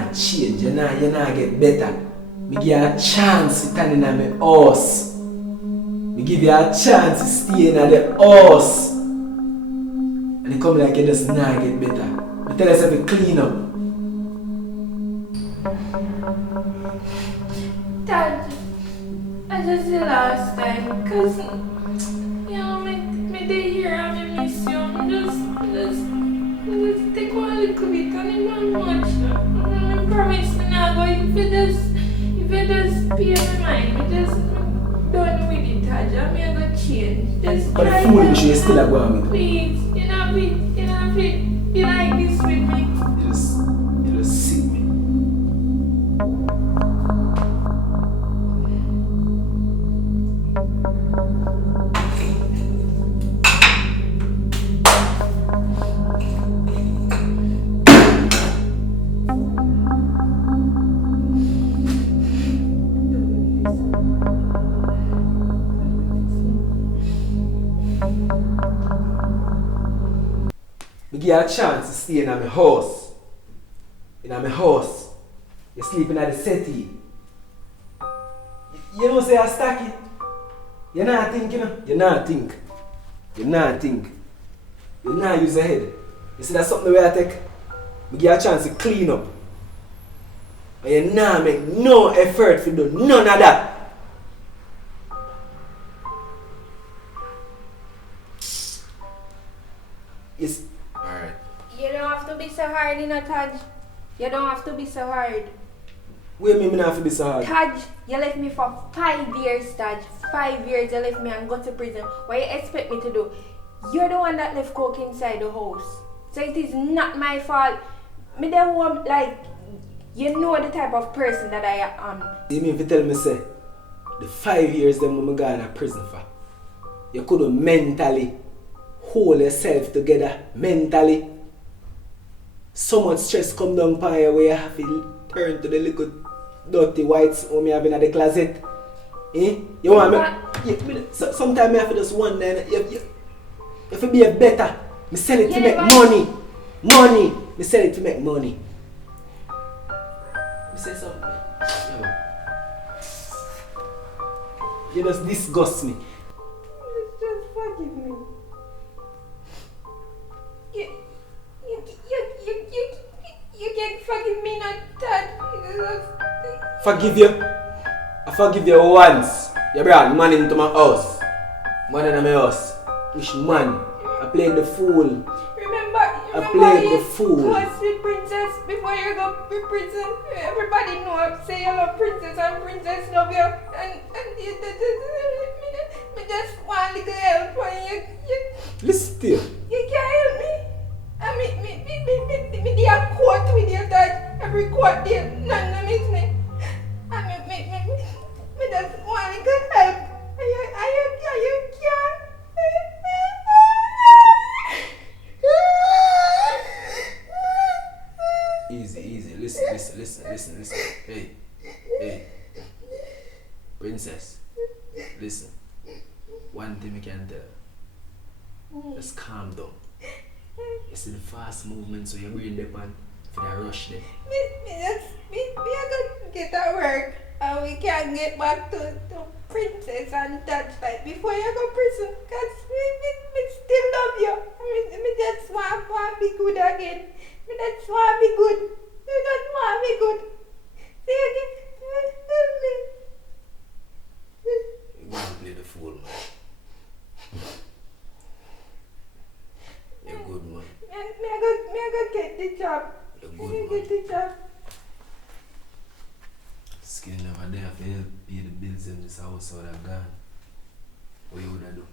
not change, you not get better. Me give you a chance to stand in my house. Me give you a chance to stay in the house. And it come like you just not get better. Me tell yourself to clean up. Dad, I just the last time, cause you know me day here and me miss you. Just take one little bit and it not much. I promise me now go if you just pay my mind, me just done with it, Taj. I'm gonna change. Just But the try foolish you still are going with. Please, you know be like this with me. You just sick me. Me give you a chance to stay in my house. In my house. You're sleeping at the settee. You know say I stack it. You not think, you know? You not think. You not think. You not use your head. You see that's something where I take? Me give you a chance to clean up. And you not make no effort to do none of that. Yes. Alright. You don't have to be so hard, you know, Taj. You don't have to be so hard. Wait a minute, me not have to be so hard. Taj, you left me for 5 years, Taj. 5 years you left me and go to prison. What you expect me to do? You're the one that left coke inside the house. So it is not my fault. Me don't want, like, you know the type of person that I am. You mean if you tell me, say, the 5 years them when I go in prison for, you could have mentally hold yourself together, mentally. So much stress come down upon you where you have to turn to the little dirty whites who me having in the closet. Eh? You want me? Sometimes I have to just wonder, you have to be a better. I sell it to make money. Money. I sell it to make money. I say something. Yo. You just disgust me. Just forgive me. You can't forgive me, not that. Forgive you? I forgive you once. You brought man into my house. Man in my house. Which man? I played the fool. I played the fool. Cause with princess before you go to prison. Everybody know say you love princess and princess love you. And you me just want little help when you Listen to you. You can't help me. I mean, me do a quote with you that every quote there, none miss me. I mean, me just want to help. You can't. Easy. Listen. Hey. Princess. Listen. One thing I can tell. Just calm down. You see the fast movement, so your brain depend for the rush there. Me are gonna get at work and we can get back to princess and that like before you go prison because me still love you. Me just want to be good again. Me just want to be good. Me just want to be good. See again. Tell me. You want to play the fool, man. You're good, man. Me I go get the job. You're Me good, get man. the job. Skill never there for help pay the bills in this house or that gone. What you would do?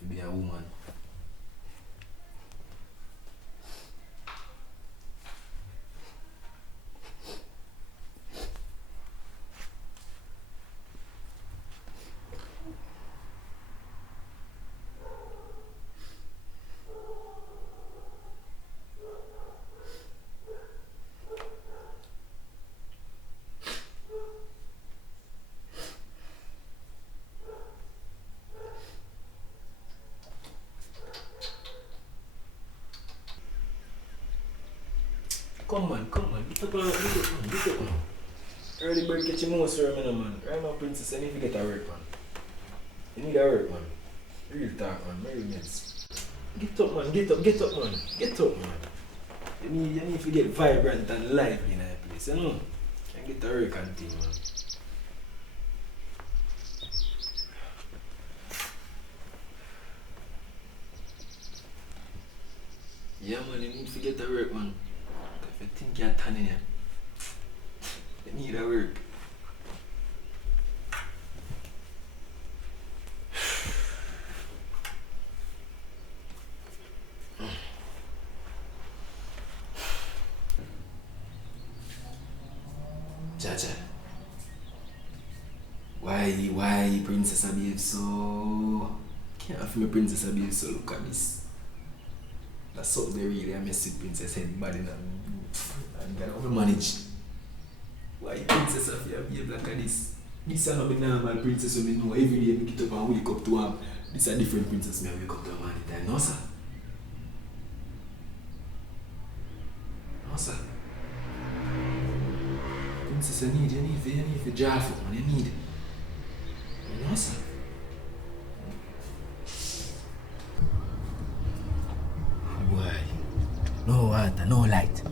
If you be a woman. Come man. Get up man. Get up man. Early bird catch your mouse for a minute man. Right now princess, I need to get a work man. You need a work man. Real talk man, very nice. Get up man. You need to get vibrant and lively in that place, you know? And get a work and thing man. Yeah man, you need to get a work man. If you think you're turning here, you need a work. Jaja, why princess behave so? Can't have my princess behave so. Look at this. That's something they really mess with princess head bad enough and can over manage. Why princess behave like this? This is not my normal princess who I know every day I get up and wake up to her. This is a different princess I wake up to her man time. No sir. No sir. Princess you need to draw foot man, you need. No sir. Boy, no water, no light.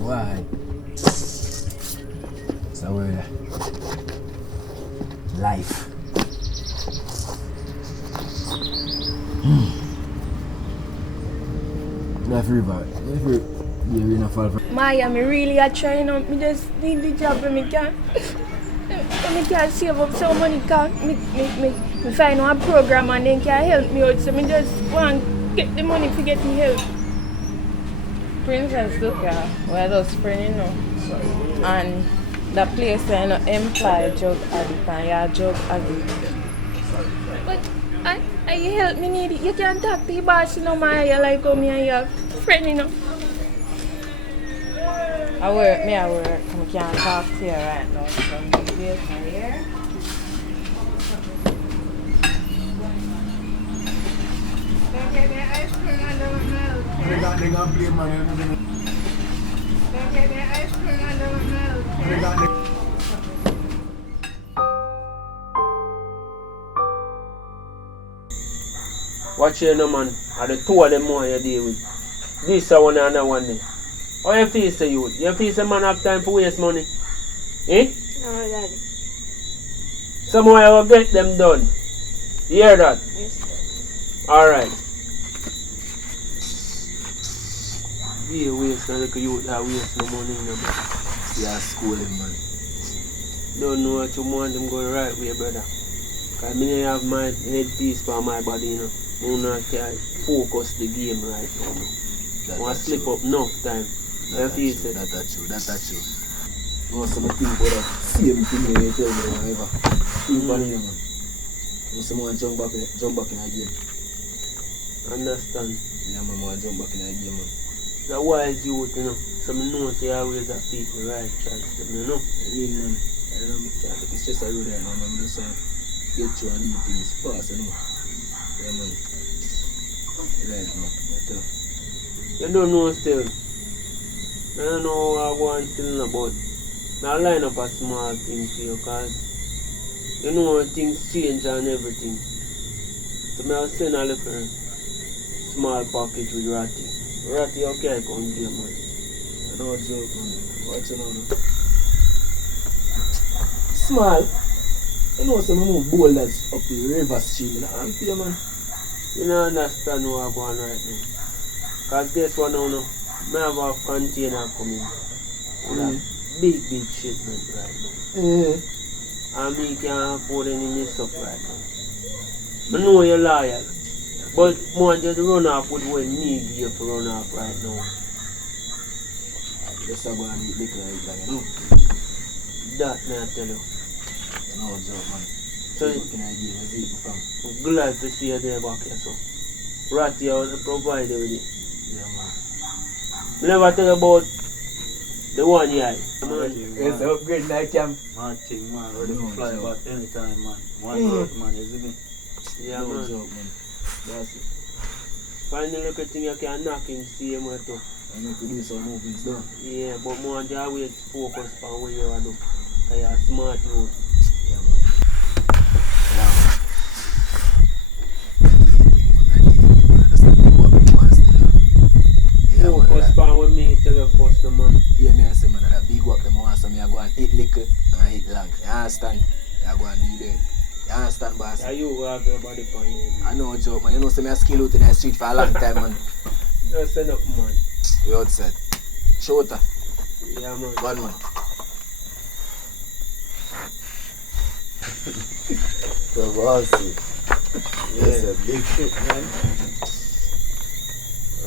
Why? It's a word. Life. Every year in a fall. Maya, me really are trying out. Me just need the job when me can save up some money. Me find one program and then can help me out. So me just want to get the money to get me help. Princess, look here, we're just friends, you know. And the place where you employ drug addict and you're a drug addict. But you help me need it. You can't talk to your boss, you know, Maya, like how me and your friend, you know. I work. I can't talk to you right now. So I'm going to wait for here. Don't get the ice cream under my milk. They got play money. Don't get the ice cream under my milk. Watch here no man, and the two of them more you deal with. This one and that one there. How you feel say you? You feel say man have time for waste money? Eh? No, Daddy. Somehow you will get them done. You hear that? Yes, sir. Alright. Be waste no little youth that waste no money no man. Yeah, schooling man. Don't know what you want them go the right way, brother. Cause me have my headpiece for my body, you know. I not can focus the game right now. I want to slip up enough time. That's true. No, some think about that same thing they tell me whatever. Think about it, man. No, someone jump back in again. Understand? Yeah, man, I jump back in again, man. The wise youth, you know. Some know say always have people right choice, you know. I mean, man, I don't know, it's just a road right now, man. I'm just get through and do things fast, you know. Yeah, man. Right, man. You don't know still. I don't know how I want still about. Now line up a small thing for you, cause you know things change and everything. So I'll send a little small package with Ratty. Ratty, okay, come here, man. I know a joke, man. Watch it now. Small. You know some move boulders up the river stream in Ampere, man. You don't understand what I'm going right now. Cause this one now, I have a container coming. Big shipment right now. And me can't afford any mess up right now. I know you're loyal. But more just run off with what me give you to run off right now. Just go and eat liquor like you know. That may I tell you. No joke, man. So what can I give you? I'm glad to see you there back here, so. Ratty, I will provide you with it. Yeah, man. I never tell you about the one here. It's an upgrade like camp. Man, thing, man, ready to No fly joke. back anytime, man. One word, man, isn't it? Yeah, No man. joke, man. That's it. Find a little thing you can knock him same way too. I need to do some movies though. Yeah, but more than always focus on what you are doing. Because you're smart youth. Yeah, man. Focus on what me tell you first, the man. Yeah, me I say, man, that big work them want so me I go and eat little and eat long. You understand? You go and do that. You understand, boss? Yeah, you have your body pan here. I know, joke, man. You know, say me I skill out in the street for a long time, man. Just send up, man. We outside. Shorter. Yeah, man. One man. So bossy. That's a big shit, man.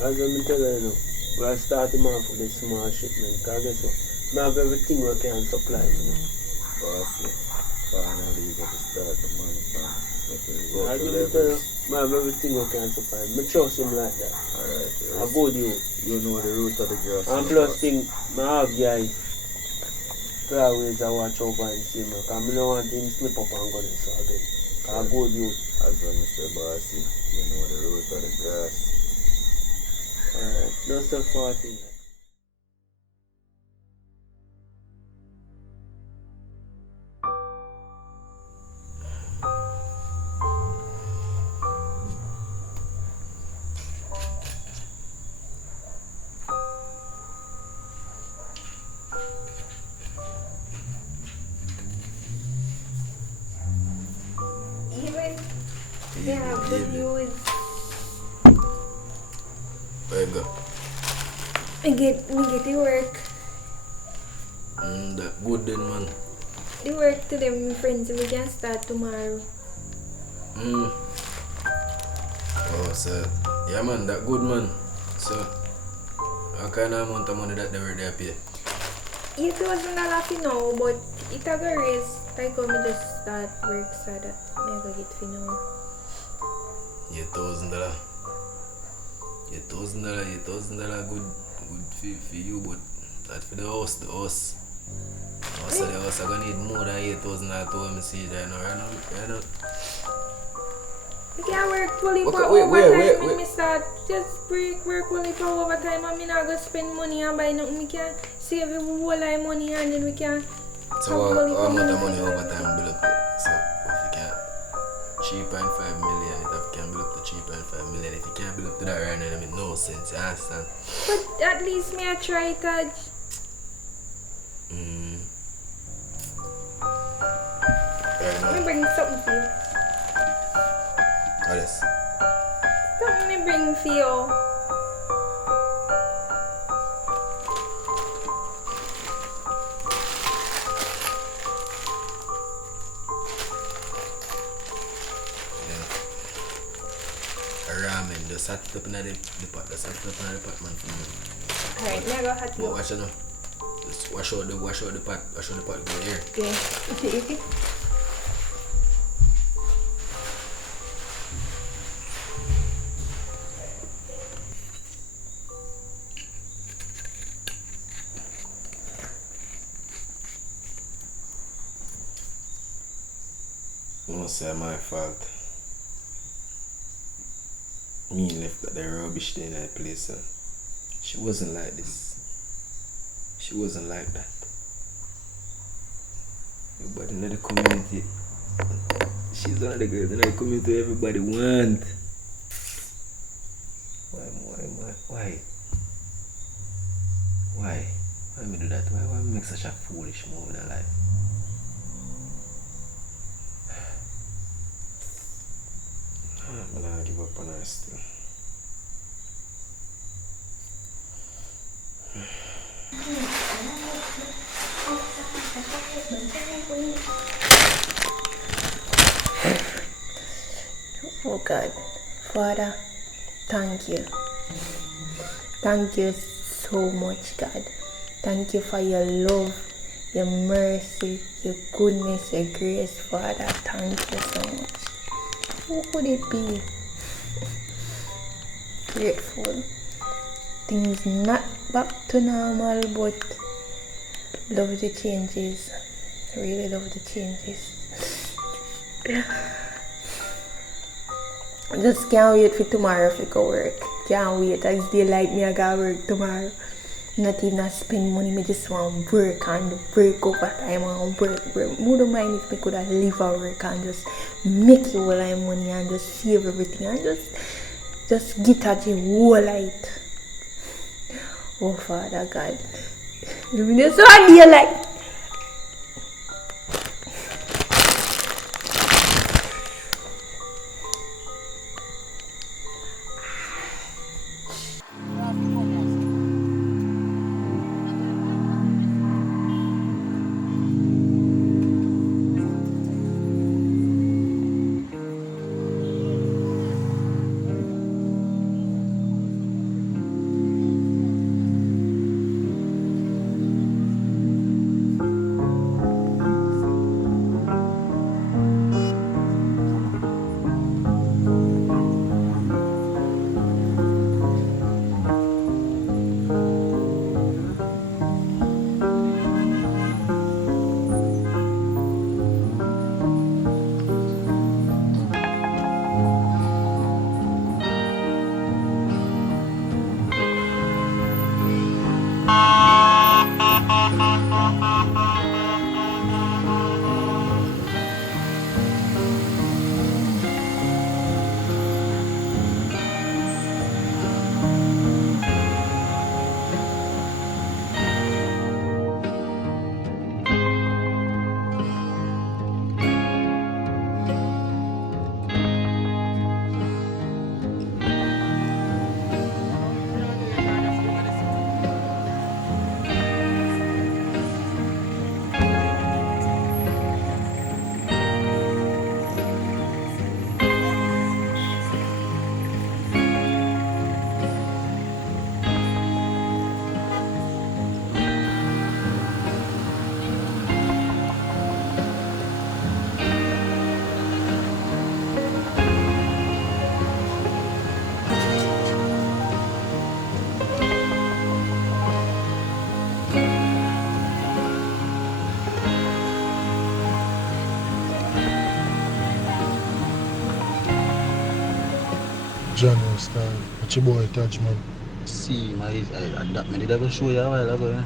As I tell you, we'll start him off with the small shit, man. Because guess what? We have everything we can supply, you know. Bossy. Finally, you get to start the money from. I give it to you. We have everything we can supply. Me trust him like that. Alright. I go to you. You know the root of the grass. And plus thing, I have guy. Always I watch over and see me. Because I don't want him slip up and go this again. I go to you. As well, Mr. Bossy, you know the root of the grass. Alright, that's the 40. Even they have the news. Where you go? Me get the work. That good then, man. The work today, my friends, we can start tomorrow. Oh, so, yeah, man, that good, man. So, what kind of amount of money that they were there pay? $8,000 for now, but it a go raise. Like how me just start work so that me go get for now. $8,000. $8,000 good for you, but that for the house. Also, the house are gonna need more than $8,000 to me see that now, right now. I can work fully Okay, for wait, overtime wait. me start just work fully for overtime and me not go spend money and buy nothing. Me can save a whole lot of money and then we can So, how much of money overtime build up to? So, if you can, 3.5 million, if you can build up to 3.5 million, if you can't build up to that right now, it makes no sense, you understand? But at least me I try Taj. Right Let me now, bring something for you. what is? Something me bring for you. Ramen, just set it up in the pot, just set it up in the pot, man. Alright, now I go hot But you. watch it now. Just wash out the pot, go here. Okay. Won't say my fault. Me left got the rubbish there in that place. She wasn't like this. She wasn't like that. Everybody in the community. She's one of the girls in the community everybody want. Why? Why me do that? Why me make such a foolish move in her life? I'm gonna give up on her still. Oh God, Father, thank you. Thank you so much, God. Thank you for your love, your mercy, your goodness, your grace, Father. Thank you so much. Who could it be? Grateful. Things not back to normal, but love the changes. Really love the changes. Just can't wait for tomorrow for go work. Can't wait. It's daylight me I gotta work tomorrow. Not even a spend money, me just want work and work overtime and work. More don't mind if me could have live at work and just make you all my money and just save everything and just get at the whole light. Oh Father God. You just want daylight. Johnny Star, what your boy touch, man? See, that me did ever show you a while ago, yeah?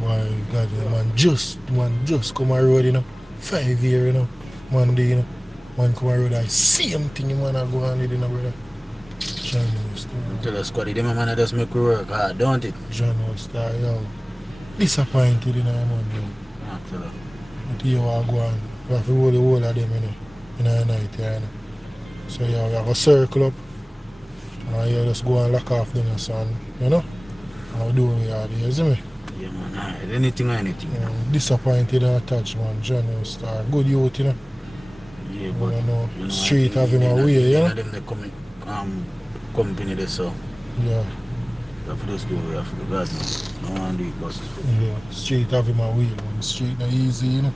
My God, yeah, man, just come on road, you know. 5 years, you know. Monday, you know. Man come on road, I same thing, man, I go on with, you know, brother. Johnny Star. Tell us, Squaddy, them man just make we work hard, don't it? Johnny Star, yo. Disappointed, you know, man, yo. Tell her. But you are going, we have to roll the whole of them, you know. In the night, yeah, you know. So, yeah, we have a circle up. And you just go and lock off them, son, you know. And do what we are there, you see me? Yeah, man, alright. Anything or anything, you know. Disappointed and attached, man. Johnny Star. Good youth, you know. Yeah, but You know, you know, street have him away, you know. them they company there, so Yeah, you have to just do what you have to do, God, man. No one do it, but yeah. Street have him away, man. Street not easy, you know.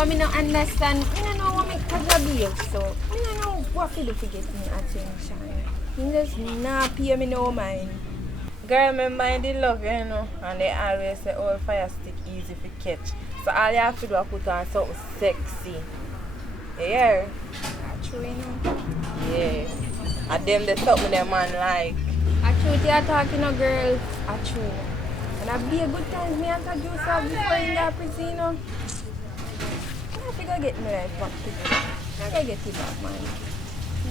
what me don't understand. I don't know what me casual behave, so I don't know what to do to get me attention. You just not pay me no mind. Girl, me mind the love, you know, and they always say all fire stick easy to catch. So all you have to do is put on something sexy. Yeah. True, you know. Yeah. And them they something them man like. A truth you are talking to girls. A true. And I be a good time me and introduce her before in that prison, you know. I have to get me right back together. I gotta get it back, man.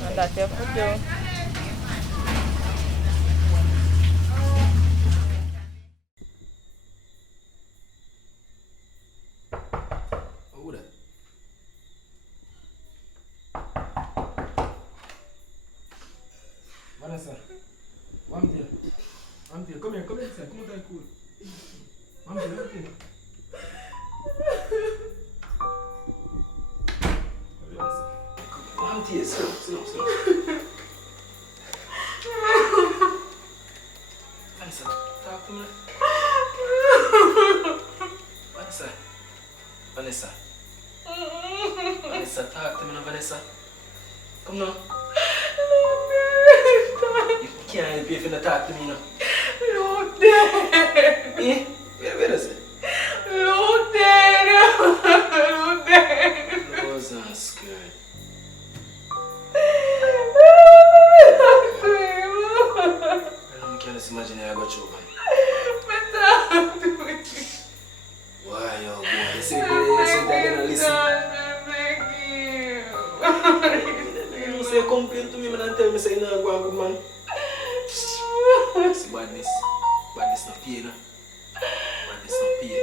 And that's your food, though. Who that? Vanessa, I'm there. I'm there. Come here, come inside. Come outside, cool. I'm there, I'm there. I'm here, sit up. Vanessa, talk to me. Vanessa, talk to me now, Vanessa. Come now. You can't help if you don't talk to me now. Look there. Eh? Where is it? Look there. Clothes and skirt. I can't just imagine I got you, man. Why, oh boy? You say that you don't listen. You say complain to me, man, and tell me say you don't go and good, man. See badness. Badness not pay, no? Badness not pay.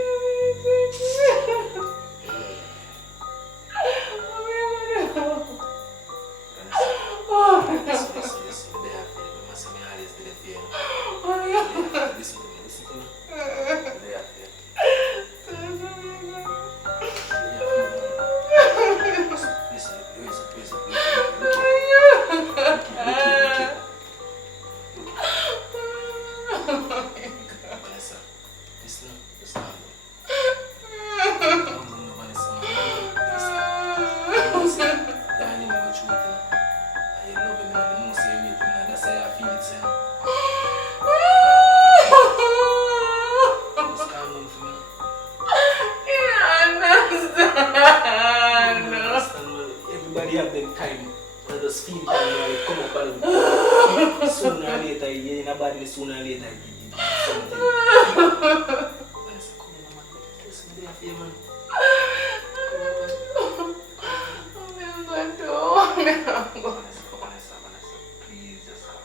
Listen. They have faith. My son, me always did it for you. Listen to me. They have faith. Listen. Vanessa, listen. Vanessa. Listen. Yeah, I know what you want. I love him, and I know say you hate me, and that's how I feel it, son. Just calm down for me. Understand, well, everybody have them time. I just feel it and they come up and sooner or later, you're in a badness, sooner or later, you did something. Vanessa, come here, man. Listen, they are for you, man. Vanessa, please just come.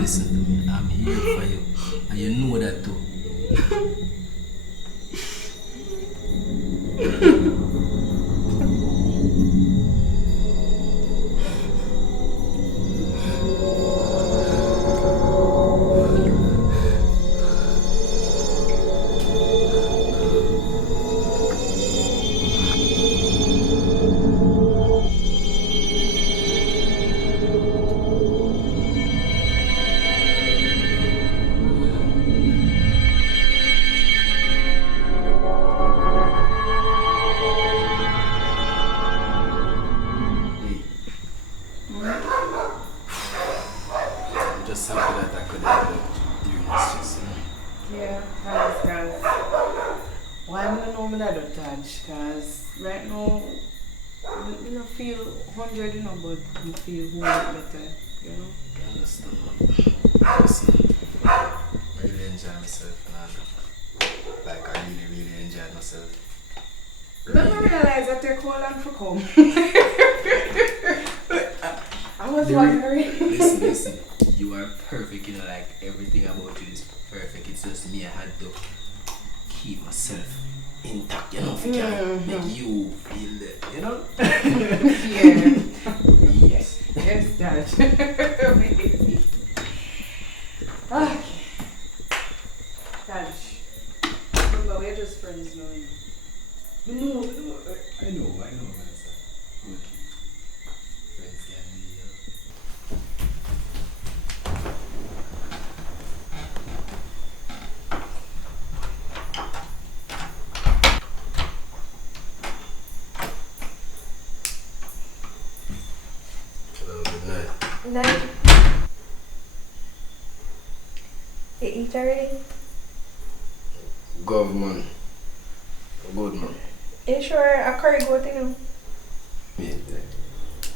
Listen to me. I'm here for you. And you know that too. Because right now, you don't feel 100, you know, but you feel whole lot better, you know? I understand, man. Listen, I really enjoy myself and all. Like, I really enjoyed myself. Don't you realize that take how long to come? I was wondering. Listen. You are perfect, you know, like everything about you is perfect. It's just me, I had to keep myself intact, you know, if you can make you feel that, you know? Yeah. Yes. Yes, Dad. Amazing. Okay. Dad. Then, you eat already? Government. Good man. You sure a curry goat you know? Yeah.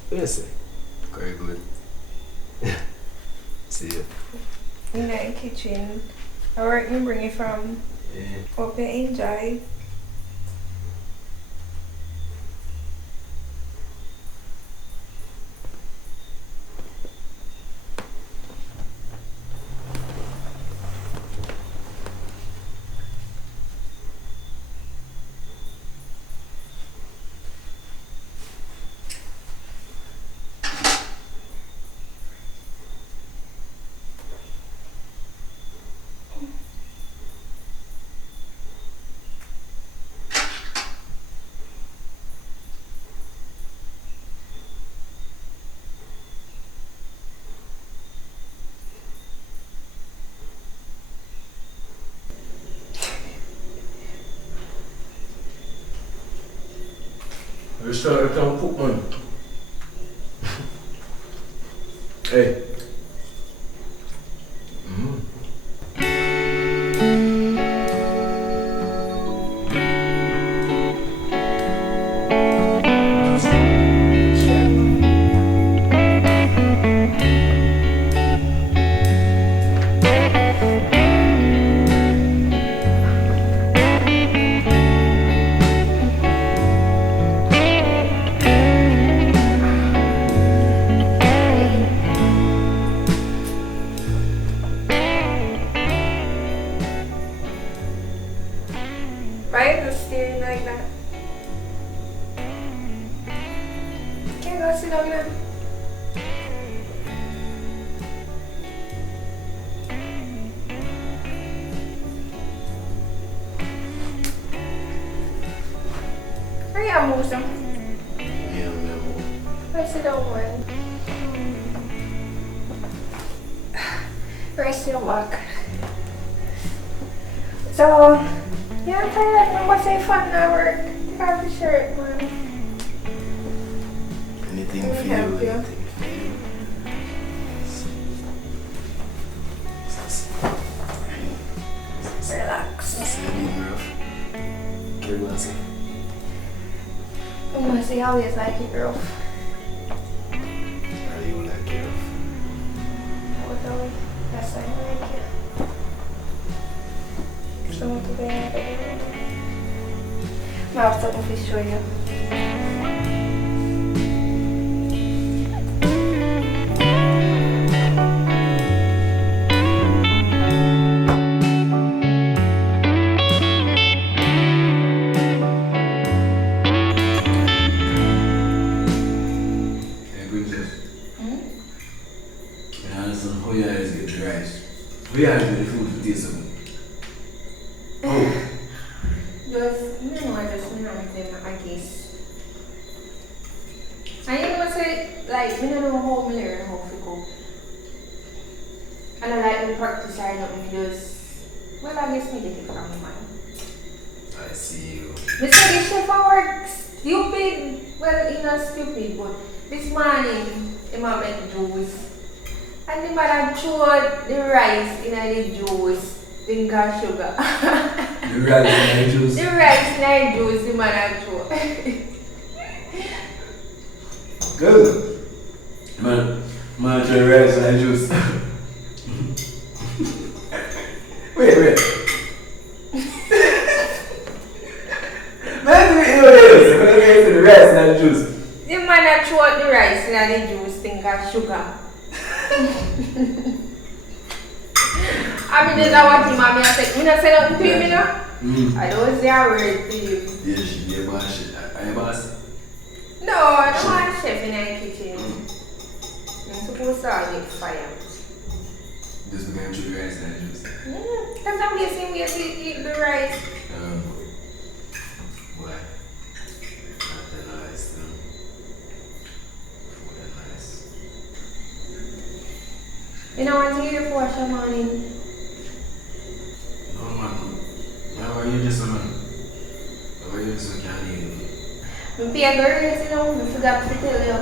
What you say? Very good. See you. In the kitchen. I work me bring it from. Yeah. Hope you enjoy. You sure you can cook, man? Hey. Why are you staring like that? Can you go sit down now? Hurry up, move some. Yeah, man. Let's sit down, man. Rest your back. So, yeah, I'm tired. I'm gonna say fun now work. Take off the shirt, man. Anything Let for me you, help you. anything for you. Relax. See you being rough. Carry on, say. I'm gonna see how it's like it, girl. Are you like it rough? That's why I like it. So, today, I have something to show you. Hey, good job. Can I understand how you guys get the rice? How you guys get the food to taste of it? Oh. Just, you know, I just know I guess. And you know, say, like, we don't know how to learn how to cook. And I like to practice or nothing, just, well, I guess me get it from my mind. I see you. Me say the chef at work stupid. Well, he's not stupid, but this morning, he might make juice. And the man throw the rice in the juice, then got sugar. The rice and the juice. The rice in the juice, the man throw. Good. Man, try rice and the juice. Wait. Man, you the rice and the juice. The man throw the rice in the juice, then got sugar. I mean, that's what mommy said. I said nothing to him, you know? I don't say a word to you. Yeah, she be a boss. Are you a boss? No, I don't want a chef in the kitchen. I'm supposed to get fired. Just going through the rice and the juice. Because I'm guessing we have to eat the rice. Boy. Not nice, though. Food nice. You know, I want to hear you wash your morning. No, man. How are you just, man? How are you just, can't eat? I pay a girl, you know, I forgot to tell you.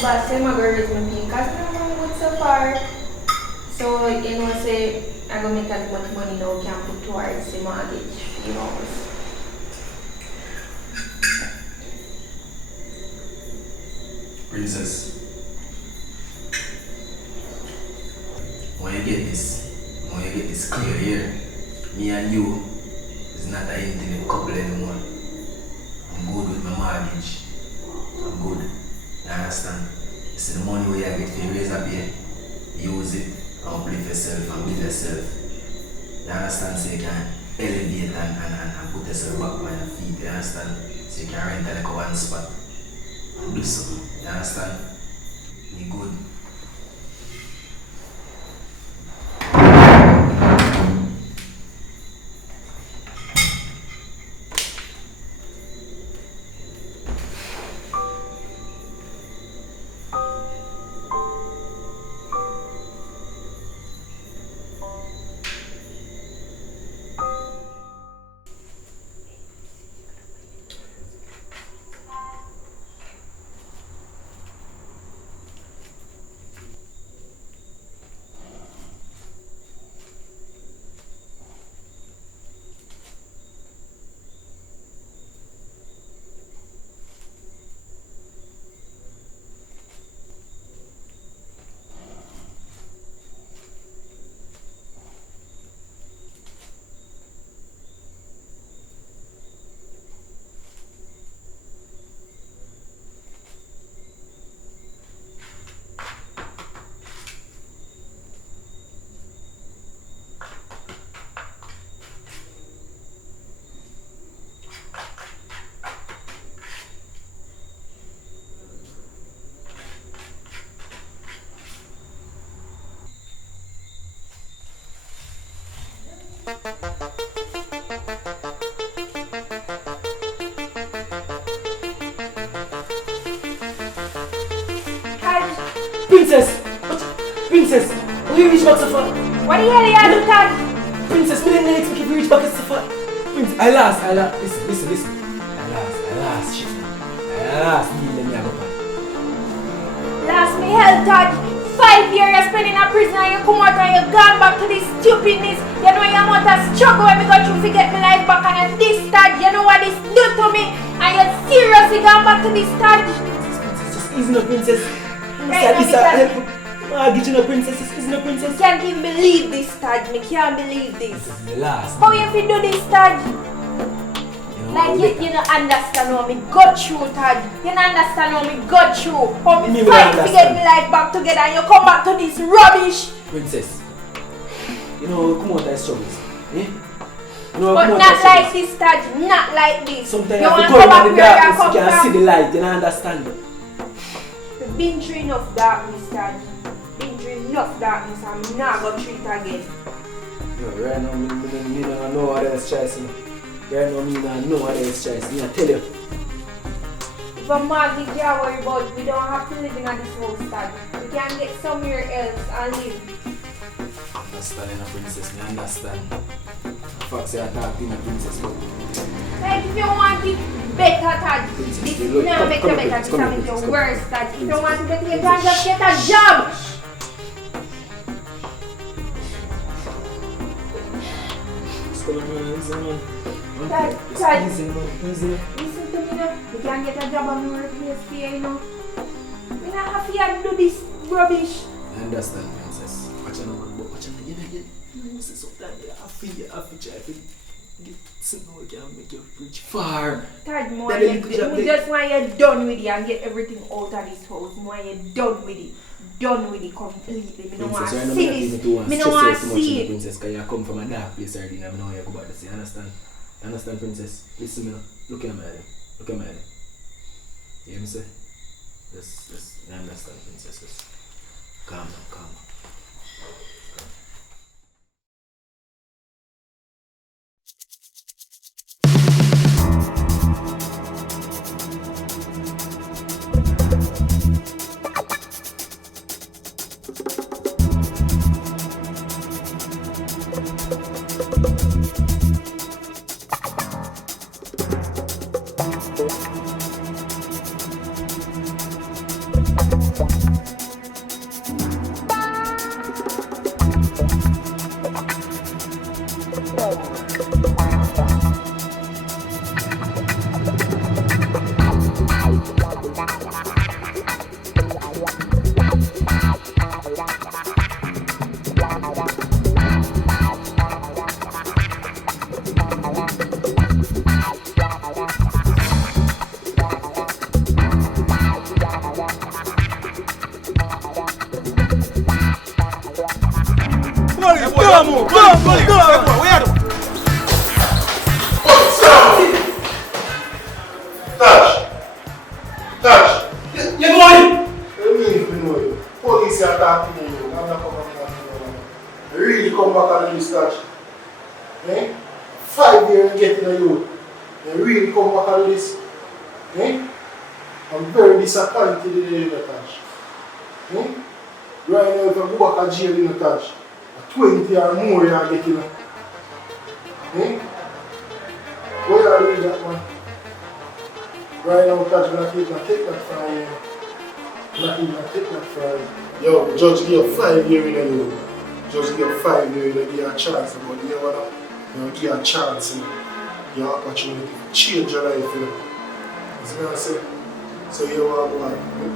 But say my girl is my being because I'm good so far. So you know say I'm gonna make as much money now can put towards the mortgage, you know. Princess, when you get this clear here, me and you is not an intimate couple anymore. I'm good with my mortgage. I'm good. You understand? It's the money where you get to raise up here. Use it and uplift yourself and build yourself. You understand? So you can elevate and put yourself back on your feet. You understand? So you can rent like a one spot and do something. You understand? Me good. Princess! Princess! Will you reach back so far? What the hell are you doing? Princess, we didn't expect you to reach back so far. Princess, I lost. Listen. I lost. Shit. I lost. Let me have a plan. Last me hell, Todd. 5 years you spend in a prison and you come out and you gone back to this stupidness. You know you want to struggle when me go through to get my life back and this Todd, you know what this do to me? And you seriously gone back to this Todd? Princess, just easy no, Princess. Right, Get you no, Princess. Just easy no, Princess. Can't even believe this, Todd. Me can't believe this. This is the last. How you fi do this, Todd? Like you don't understand how me go through, Todd. You don't understand how me go through. How me fight to get my life back together and you come back to this rubbish. Princess, you know, come out of struggles. Eh? You know, But not like this, Todd. Not like this. Sometimes you you have want to to go come in back the where you darkness, you come can see from. the light, you don't understand it. We've been through enough darkness, Todd. Been through enough darkness and I'm not going to treat again. No, right now, me don't know what else choice. Right now, me don't know what else choice. Me I tell you. If a mortgage you worry about, we don't have to live in this house, Todd. We can get somewhere else and live. Understand, Princess, me understand. Fuck, say I talk to you, Princess. Like if you want it better, Todd, Princess, this look, never come, make come you here, better, this come will here, make you come. worse, Todd. If you Princess. want it better, you can Princess. just get a job. Todd, Easy, man. listen to me now. You can get a job and replace for you, you know. We not have to do this rubbish. I understand, Princess. Watch out, man. But watch out, you know, sometimes you have to try to get something that can make you reach far. Todd, more Then you, you could have we just want you done with it and get everything out of this house. More you done with it. Done with it completely. Me don't want Princess, to right now, see me this. don't Me stress don't want you to too much, see it. Princess, because you come from a dark place already, and I know how you go about this. You understand? You understand, Princess? Listen me now. Look at me. Look at me. You hear me say? Just, you understand, Princess? Just calm down. Where are you? Touch. You know him? You know you. Police are talking to you. I'm not coming back to you. You really come back and do this, Touch. Eh? 5 years and getting a youth. You really come back and do this. Eh? I'm very disappointed in you, Touch. Eh? Right now, if I go back to jail in the Touch, 20 or more you are getting. Eh? Where are you doing that, man? Right now, Touch, I'm not even take that from you. Not even take that from you. Yo, judge give you 5 years in a you. Just give you 5 years in a give you a chance. But you know what? You give you a chance, you know. You have an opportunity to change your life, you know. You see what I say? So you want to go.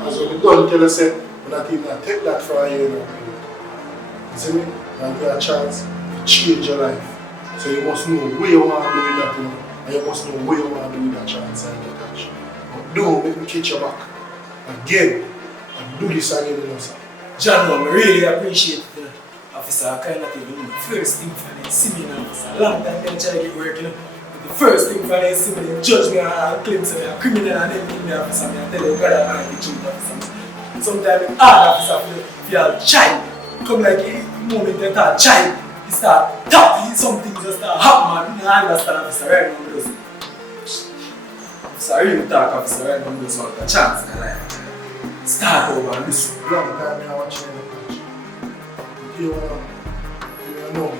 As you don't tell us, I'm not even take that from you, you know. You see me? You give you a chance to change your life. So you must know where you want to do with that, you know. And you must know where you want to do with that chance and that touch. But don't make me catch your back again and do this again, you know, sir. John, I really appreciate the officer. I kind of think the first thing for them, see me now, officer. Long time they try to get work, you know. But the first thing for them, see me, they judge me and claim to me a criminal and then bring me officer. I tell you, God, I'm the truth, officer. Sometimes the hard officer feel child. Come like a moment they start child. He start tapping something, just start happen, man. I understand, officer, right now, because officer, I really talk, officer, right now, because I chance in life. Start over and listen. Long time I watch you touch. If you want to give me a number,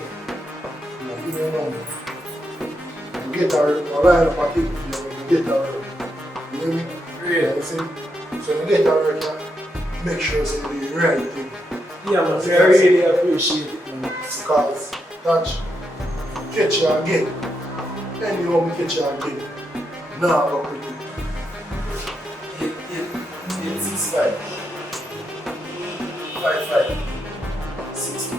give me a number. You get a line up a ticket for you, you get a work. You hear me? Really? You see? So you get a work, make sure you do the right thing. Yeah, man, I really appreciate it, man. Because touch, catch you again. Anyhow, me catch you again. Now go quickly. 865 55 60.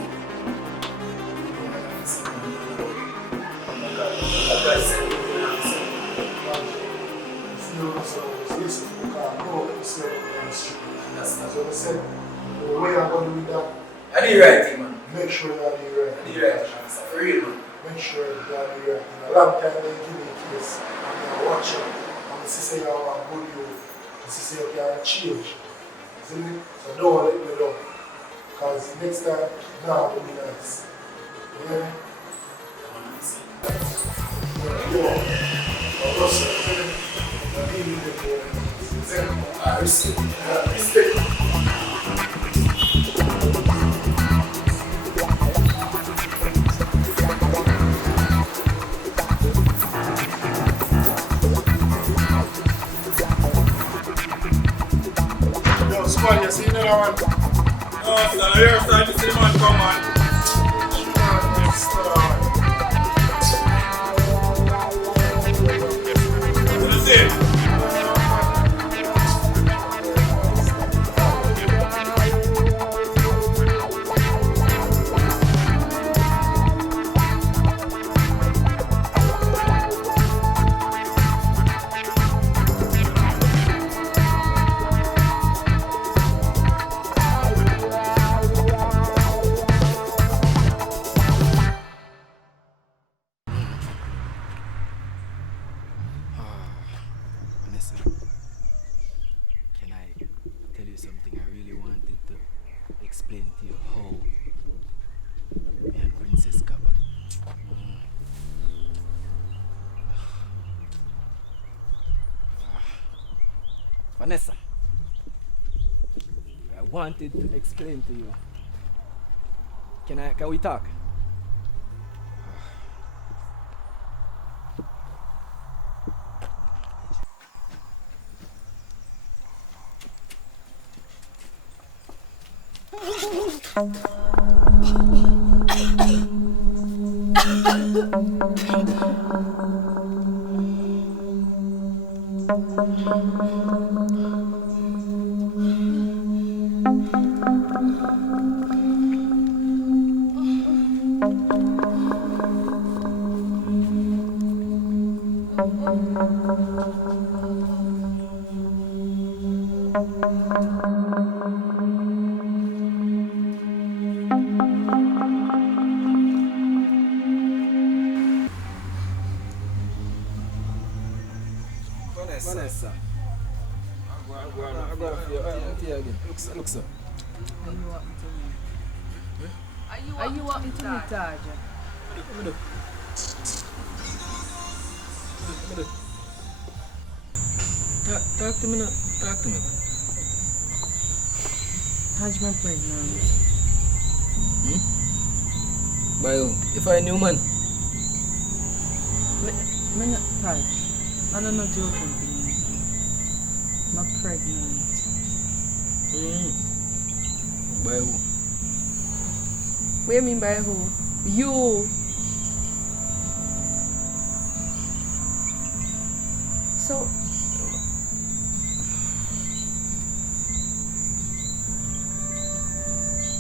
That's what I said. The way I'm going to do that, I did the right thing, man. make sure you are the right. I did the right thing, man. For real, man. Make sure you are the right. In a long time, they give me a case. I'm watching. I'm say you have a good you. I'm say you can change. See me? So don't let me down. Because next time, now will be nice. You hear me? I respect. Yo, squad, you see another one? No, sir, you're starting to see the man come on. That's it. Vanessa, I wanted to explain to you. Can we talk? I go for you. Again. Look, sir. Are you want me to meet Taj? Let me do. Talk to me now. Talk to me, man. Taj, I'm pregnant. By who? You find a new man? I'm not Taj. I'm not joking to you. I'm pregnant. By who? What do you mean by who? You. So,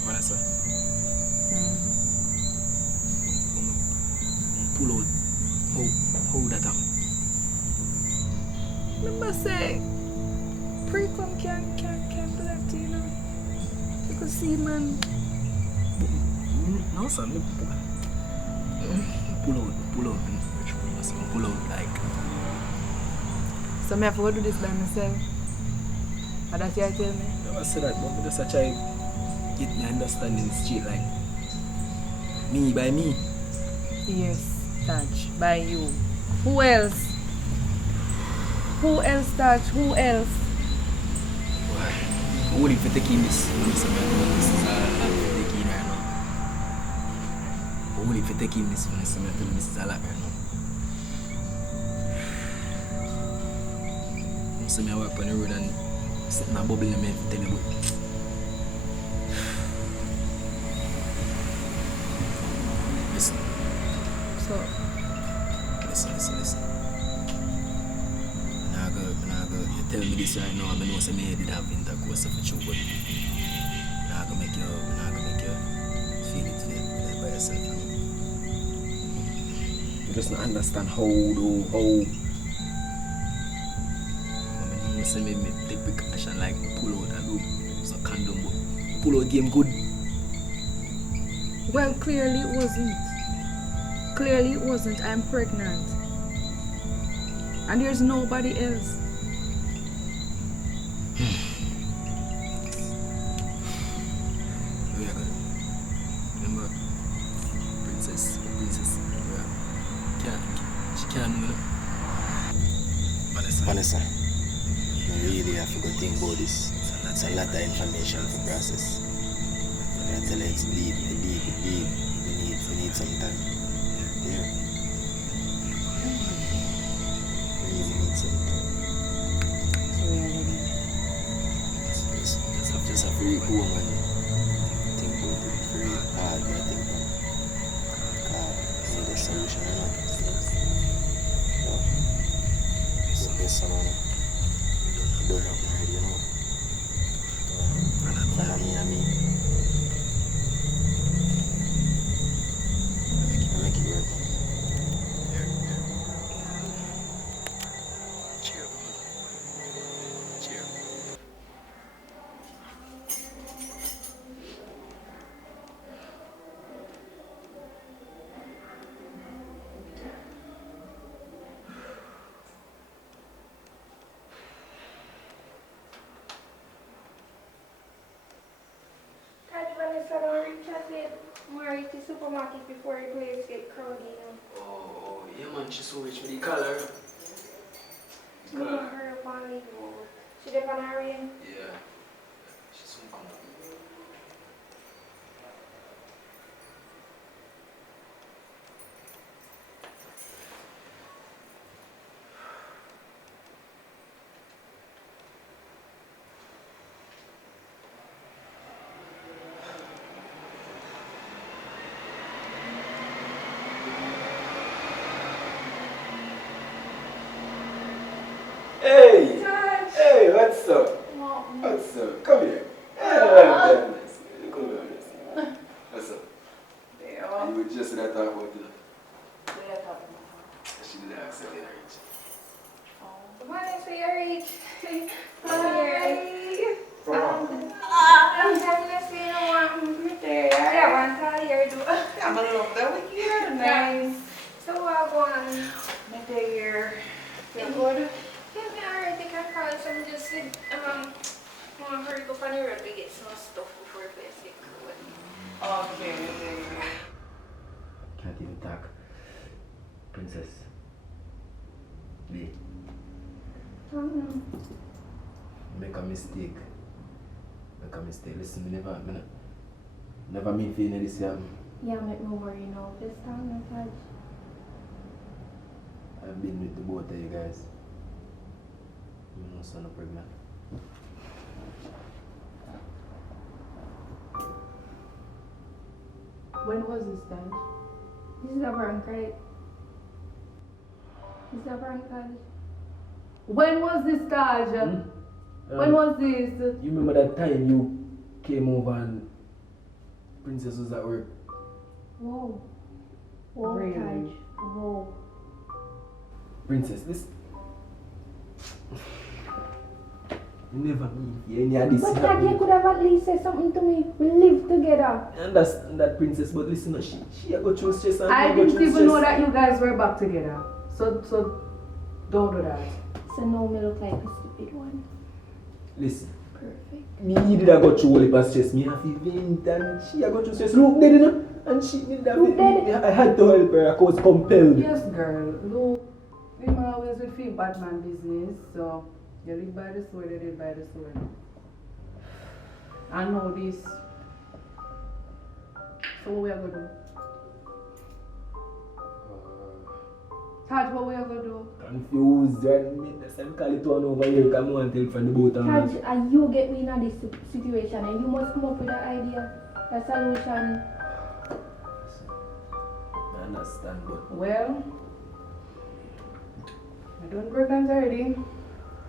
Vanessa. Pull out. How that happen? remember say, pre-com can do that to you know. You could see man. No, sir. Pull out. Pull out like. So me have to go do this by myself. But that's what you tell me. Never say that, but me just try get my understanding straight like me by me. Yes, Taj, by you. Who else? Who else, Taj? Who else? Why? I wouldn't fit taking this. This is all taking right now. I wouldn't fit taking this. This is all right now. So I walk on the road and sit in a bubble and I tell you about. Listen. So, Listen. Now go. You tell me this right now, I know some me did have intercourse for you, but now go make you feel it by yourself. You just don't understand how. So me take precaution like pull out and do use a condom, but pull out game good. well, clearly it wasn't. I'm pregnant. And there's nobody else. Where you going? Remember, princess, she can't know. Vanessa, you really have to go think about this. That's a lot of information to process. You gotta tell her it's deep. We need some time. Yeah. We really need some time. So we are ready. Just have to read home and think about it. Very hard, but I think about it. Because we need a solution, you know. So there's someone who don't have already, you know. And me. I make it work. Cheers. Vanessa, don't reach us yet. More at the supermarket before the place get crowded. Oh, yeah man, she's so rich with the color. I'm gonna hurry up on the road. She live on her end? Yeah. She's so cool. Hey! Touch! Hey, what's up? Mom. What's up? Come here. Hey, come here. What's up? Yeah. You were just that talk about you. What are you talking about? She did ask her later. Vanessa, you're rich. Hi. Prolong. I'm having a scene on one birthday. I want to tell you. I'm gonna love that with you. Nice. So I'll go on midday here. Feel good? Yeah, alright, I think I probably some just on the road to get some stuff before we play sick. Okay. Can't even talk. Princess. Lee. Make a mistake. Listen, me never mean feeling this yet. Yeah, make me worry now. This time, no touch. I've been with the both of you guys. You know, son, I'm pregnant. When was this then? This is a bronchite. When was this, Taj? When was this? You remember that time you came over and Princess was at work? Whoa, Really? Taj. Whoa. Princess, this. You never mean any of this. But Taj, you could have at least said something to me. We live together. I understand that, Princess, but listen, she got through stress and I go didn't through even know stress. that you guys were back together. So don't do that. So now me look like a stupid one. Listen, Perfect. me did I go through all the stress. Me have to vent and she got through stress. Look dead, you know? And she did that. I had to help her. I was compelled. Yes, girl. Look, him always will feel bad man business. So you live by the sword, you live by the sword. I know this. So what we are gonna do? Taj, what we are gonna do? Confused, right? That's why I call it one over here. Come on, tell from the boat. Taj, and you get me in this situation and you must come up with an idea, a solution. I understand, but Well, I done pregnant already.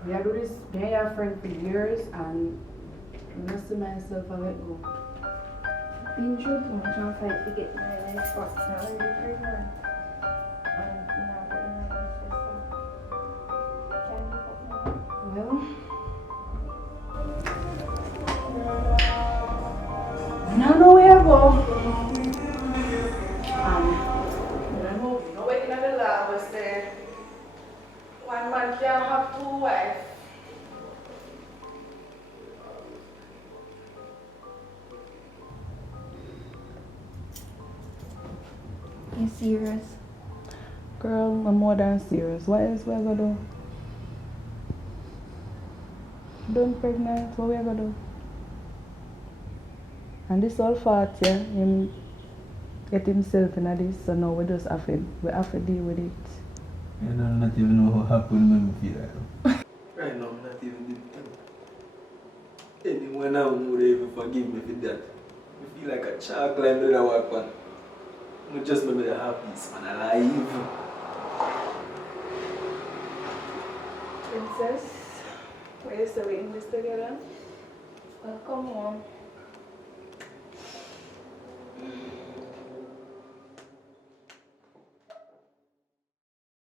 We have do this, me and your friend for years, and I must see myself and let go. Been through too much and fight to get my life back. Now I'm pregnant. And now I'm in a stress. Can't keep up now. Well, I don't know where I go. No waiting at the law was there. One man can't have two wives. You serious? Girl, I'm more than serious. What else we gonna do? Done pregnant, what we gonna do? And this all fault, yeah, him get himself in this, so now we just have to deal with it. I don't not even know what happened when I feel like right now, I'm not even the anyone now would even forgive me for that. I feel like a child climbed the walk on. I just remember the happiest man alive. Princess, why you still waiting this together? Well, come on.